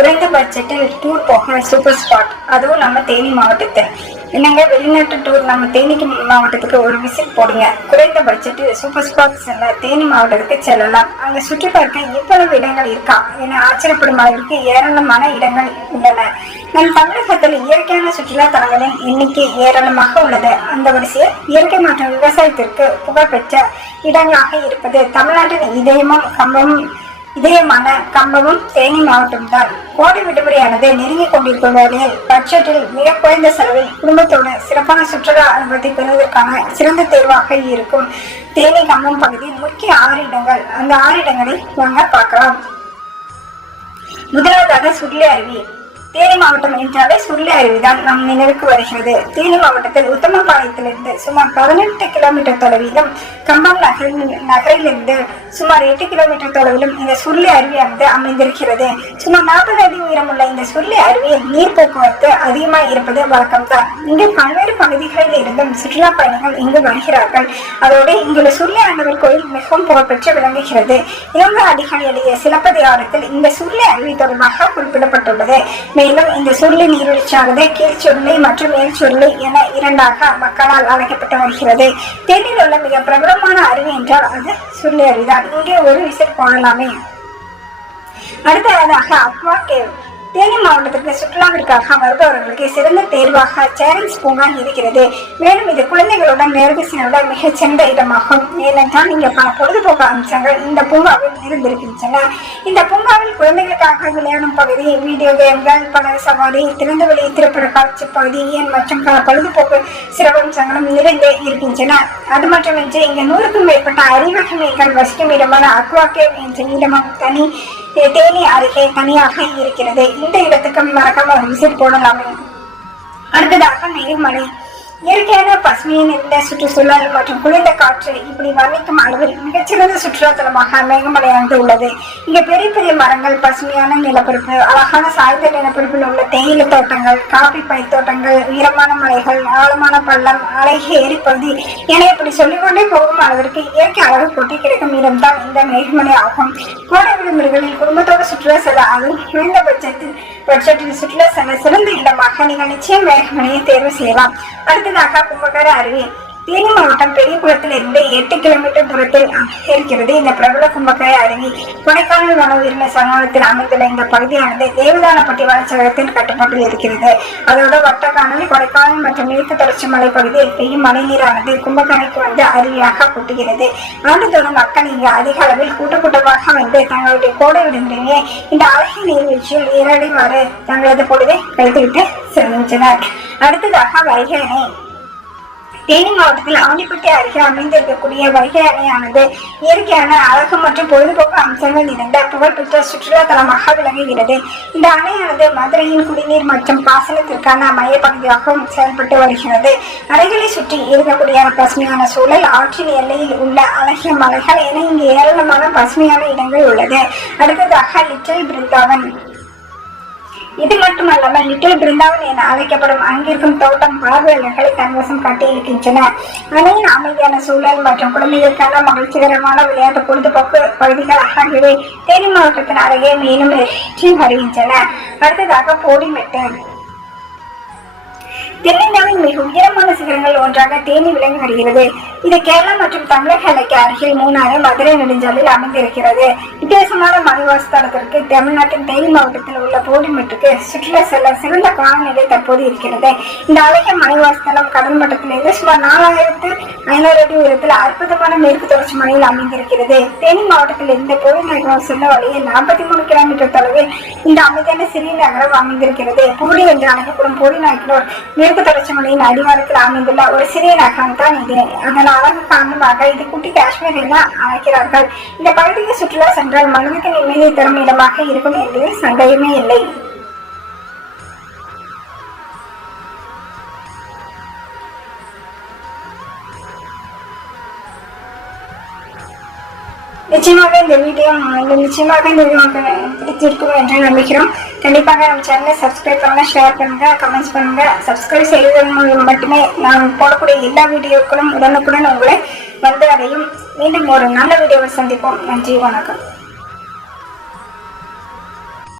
குறைந்த பட்ஜெட்டில் டூர் போக சூப்பர் ஸ்பாட் அதுவும் நம்ம தேனி மாவட்டத்தை என்னங்க வெளிநாட்டு டூர் நம்ம தேனிக்கு மாவட்டத்துக்கு ஒரு விசிட் போடுங்க. குறைந்த பட்ஜெட்டில் சூப்பர் ஸ்பாட் செல்ல தேனி மாவட்டத்துக்கு செல்லலாம். அங்கே சுற்றி பார்க்க இவ்வளவு இடங்கள் இருக்கா என ஆச்சரியப்படும் அளவிற்கு ஏராளமான இடங்கள் உள்ளன. நம் தமிழகத்தில் இயற்கையான சுற்றுலா தலங்களின் எண்ணிக்கை ஏராளமாக உள்ளது. அந்த வரிசையில் இயற்கை மற்றும் விவசாயத்திற்கு புகழ்பெற்ற இடங்களாக இருப்பது தமிழ்நாட்டின் இதயமும் கம்பமும் இதயமான கம்பமும் தேனி மாவட்டம் தான். கோடை விடுமுறையானது நெருங்கிக் கொண்டிருக்கும் வேளையில் பட்ஜெட்டில் மிக குறைந்த செலவில் குடும்பத்தோடு சிறப்பான சுற்றுலா அனுபவத்தை பெறுவதற்கான சிறந்த தேர்வாக இருக்கும். தேனி கம்பம் பகுதியில் முக்கிய ஆறு இடங்கள். அந்த ஆறு இடங்களை நாங்கள் பார்க்கலாம். முதலாவதாக சுருளி அருவி. தேனி மாவட்டம் என்றாலே சுருளி அருவிதான் நம் நினைவுக்கு வருகிறது. தேனி மாவட்டத்தில் உத்தமபாளையத்திலிருந்து சுமார் பதினெட்டு கிலோமீட்டர் தொலைவிலும் கம்பம் நகரில் நகரிலிருந்து சுமார் எட்டு கிலோமீட்டர் தொலைவிலும் இந்த சுருளி அருவியானது அமைந்திருக்கிறது. சுமார் நாற்பது அடி உயரமுள்ள இந்த சுருளி அருவியில் நீர் போக்குவரத்து அதிகமாக இருப்பது வழக்கம்தான். இங்கு பல்வேறு பகுதிகளில் இருந்தும் சுற்றுலா பயணிகள் இங்கு வருகிறார்கள். அதோடு இங்குள்ள சுருளி ஆண்டவர் கோயில் மிகவும் புகழ்பெற்று விளங்குகிறது. இளங்க அடிகள் எழுதிய சிலப்பதிகாரத்தில் இந்த சுருளி அருவி தொடர்பாக குறிப்பிடப்பட்டுள்ளது. மேலும் இந்த சுருளி நீர்வீழ்ச்சியானது கீழ்ச்சுருளி மற்றும் மேல்சுருளி என இரண்டாக மக்களால் அழைக்கப்பட்டு வருகிறது. தேனியில் உள்ள மிக பிரபலமான அருவி என்றால் அது சுருளி அருவிதான். இங்கே ஒரு விசை போடலாமே. அடுத்ததாக அக்வா கேவ் தேனி மாவட்டத்திற்கு சுற்றுலாவிற்காக வருபவர்களுக்கு சிறந்த தேர்வாக சேரன்ஸ் பூங்கா இருக்கிறது. மேலும் இது குழந்தைகளுடன் நேரடி செல்ல மிகச்சிறந்த இடமாகும். ஏனென்றால் இங்கே பல பொழுதுபோக்கு அம்சங்கள் இந்த பூங்காவில் இருந்திருக்கின்றன. இந்த பூங்காவில் குழந்தைகளுக்காக விளையாடும் பகுதி வீடியோ கேம்கள் பல சவாரி திறந்தவெளி திரைப்பட காட்சி பகுதி ஏன் மற்றும் பல பொழுதுபோக்கு சிறப்பம்சங்களும் நிறைந்தே இருக்கின்றன. அது மட்டுமின்றி இங்கு நூறுக்கும் மேற்பட்ட அறிவகமைகள் வசிக்கும் இடமான அக்வா என்ற இடமும் தனி தேனி அருகே தனியாக இருக்கிறது. இந்த இடத்துக்கு மறக்காம விசிட் போடலாமே. அடுத்ததாக நீர்மலை இயற்கையான பசுமையை நிறைந்த சுற்றுச்சூழல் மற்றும் குளிர்ந்த காற்று இப்படி வர்ணிக்கும் அளவில் மிகச்சிறந்த சுற்றுலா தலமாக மேகமலையானது உள்ளது. இங்கே பெரிய பெரிய மரங்கள் பசுமையான நிலப்பரப்பு அழகான சாய்ந்த நிலப்பரப்பில் உள்ள தேயிலை தோட்டங்கள் காபி பயிர் தோட்டங்கள் உயரமான மலைகள் ஆழமான பள்ளம் அழகிய எரிப்பகுதி என இப்படி சொல்லிக்கொண்டே போகும் அளவிற்கு இயற்கை அழகு கொட்டி கிடைக்கும் இடம்தான் இந்த மேகமலை ஆகும். கோடை விடுமுறைகளில் குடும்பத்தோடு சுற்றுலா செல்ல அதுவும் குறைந்த பட்ஜெட்டில் பட்ஜெட்டில் சுற்றுலா செல்ல சிறந்த இடமாக நீங்கள் நிச்சயம் மேகமலையை தேர்வு செய்யலாம். அடுத்ததாக கும்பகர அருவி தேனி மாவட்டம் பெரியகுளத்தில் இருந்து எட்டு கிலோமீட்டர் தூரத்தில் இருக்கிறது இந்த பிரபல கும்பகரை அருவி கொடைக்கானல் வன உயிரின சமூகத்தில் அமைந்துள்ள இந்த பகுதியானது தேவதானப்பட்டி வனச்சரகத்தின் கட்டுப்பாட்டில் இருக்கிறது. அதோடு வட்டக்கானல் கொடைக்கானல் மற்றும் மேற்கு தொடர்ச்சி மலை பகுதியில் பெய்யும் மழைநீரானது கும்பகரைக்கு வந்து அருவியாக கொட்டுகிறது. ஆண்டுதோறும் மக்கள் இங்கு அதிக அளவில் கூட்ட கூட்டமாக வந்து தங்களுடைய கோடை விடுமுறையை இந்த அழகிய நீர்வீழ்ச்சியில் ஏறாடிவாறு தங்களது பொழுதை கழித்துவிட்டு செல்கின்றனர். அடுத்ததாக வைகை தேனி மாவட்டத்தில் ஆண்டிப்பட்டி அருகே அமைந்திருக்கக்கூடிய வைகை அணையானது இயற்கையான அழகு மற்றும் பொழுதுபோக்கு அம்சங்கள் நிறைந்த புகழ்பெற்ற சுற்றுலா தலமாக விளங்குகிறது. இந்த அணையானது மதுரையின் குடிநீர் மற்றும் பாசனத்திற்கான மையப்பகுதியாகவும் செயல்பட்டு வருகிறது. அணைகளை சுற்றி இருக்கக்கூடிய பசுமையான சூழல் ஆற்றின் எல்லையில் உள்ள அழகிய மலைகள் என இங்கு ஏராளமான பசுமையான இடங்கள் உள்ளது. அடுத்ததாக லிட்டில் பிருந்தாவன் இது மட்டுமல்லாமல் லிட்டில் பிருந்தாவன் என அழைக்கப்படும். அங்கிருக்கும் தோட்டம் பார்வையாளர்களை தன்வசம் காட்டியிருக்கின்றன அணையின் அமைதியான சூழல் மற்றும் குழந்தைகளுக்கான மகிழ்ச்சிகரமான விளையாட்டு பொழுதுபோக்கு பகுதிகள் ஆகியவை தேனி மாவட்டத்தின் அருகே மேலும் வெற்றி வருகின்றன. அடுத்ததாக போடிமெட்டு தென்னிந்தியாவின் மிக உயரமான சிகரங்கள் ஒன்றாக தேனி விளங்கி வருகிறது. இது கேரளா மற்றும் தமிழக எல்லைக்கு அருகில் மூணாறு மதுரை நெடுஞ்சாலையில் அமைந்திருக்கிறது. வித்தியாசமான மலைவாச தமிழ்நாட்டின் தேனி மாவட்டத்தில் உள்ள போடிமெட்டுக்கு சுற்றுலா செல்ல சிறந்த காலநிலை தற்போது இருக்கிறது. இந்த அழகிய மலைவாச கடல் மட்டத்திலிருந்து சுமார் நாலாயிரத்து ஐநூறு அடி உயரத்தில் அற்புதமான மேற்கு தொடர்ச்சி மலையில் அமைந்திருக்கிறது. தேனி மாவட்டத்தில் இருந்து போடி நகரம் செல்ல வழியில் நாற்பத்தி மூணு கிலோமீட்டர் தொலைவில் இந்த அமைதியான சிறிய நகரம் அமைந்திருக்கிறது. பூடி என்று அழைக்கப்படும் போடி நகரோர் மேற்கு தொடர்ச்சி மலையின் அடிவாரத்தில் அமைந்துள்ள ஒரு சிறிய நகரம் தான் இது. அதனால் அழகு காரணமாக இது குட்டி காஷ்மீர் என அழைக்கிறார்கள் இந்த பகுதிக்கு சுற்றுலா சென்றால் மனதுக்கு நிம்மதியை தரும் இடமாக இருக்கும் என்பதில் சந்தேகமே இல்லை. நிச்சயமாக இந்த வீடியோ உங்களுக்கு நிச்சயமாக இந்த வீடியோ பிடித்திருக்கும் என்று நம்புகிறோம் கண்டிப்பாக நம்ம சேனலை சப்ஸ்கிரைப் பண்ணுங்க ஷேர் பண்ணுங்க கமெண்ட்ஸ் பண்ணுங்க. சப்ஸ்கிரைப் செய்வதன் மூலம் மட்டுமே நான் போடக்கூடிய எல்லா வீடியோக்களும் உடனுக்குடன் உங்களை வந்து அடையும். மீண்டும் ஒரு நல்ல வீடியோவை சந்திப்போம். நன்றி வணக்கம்.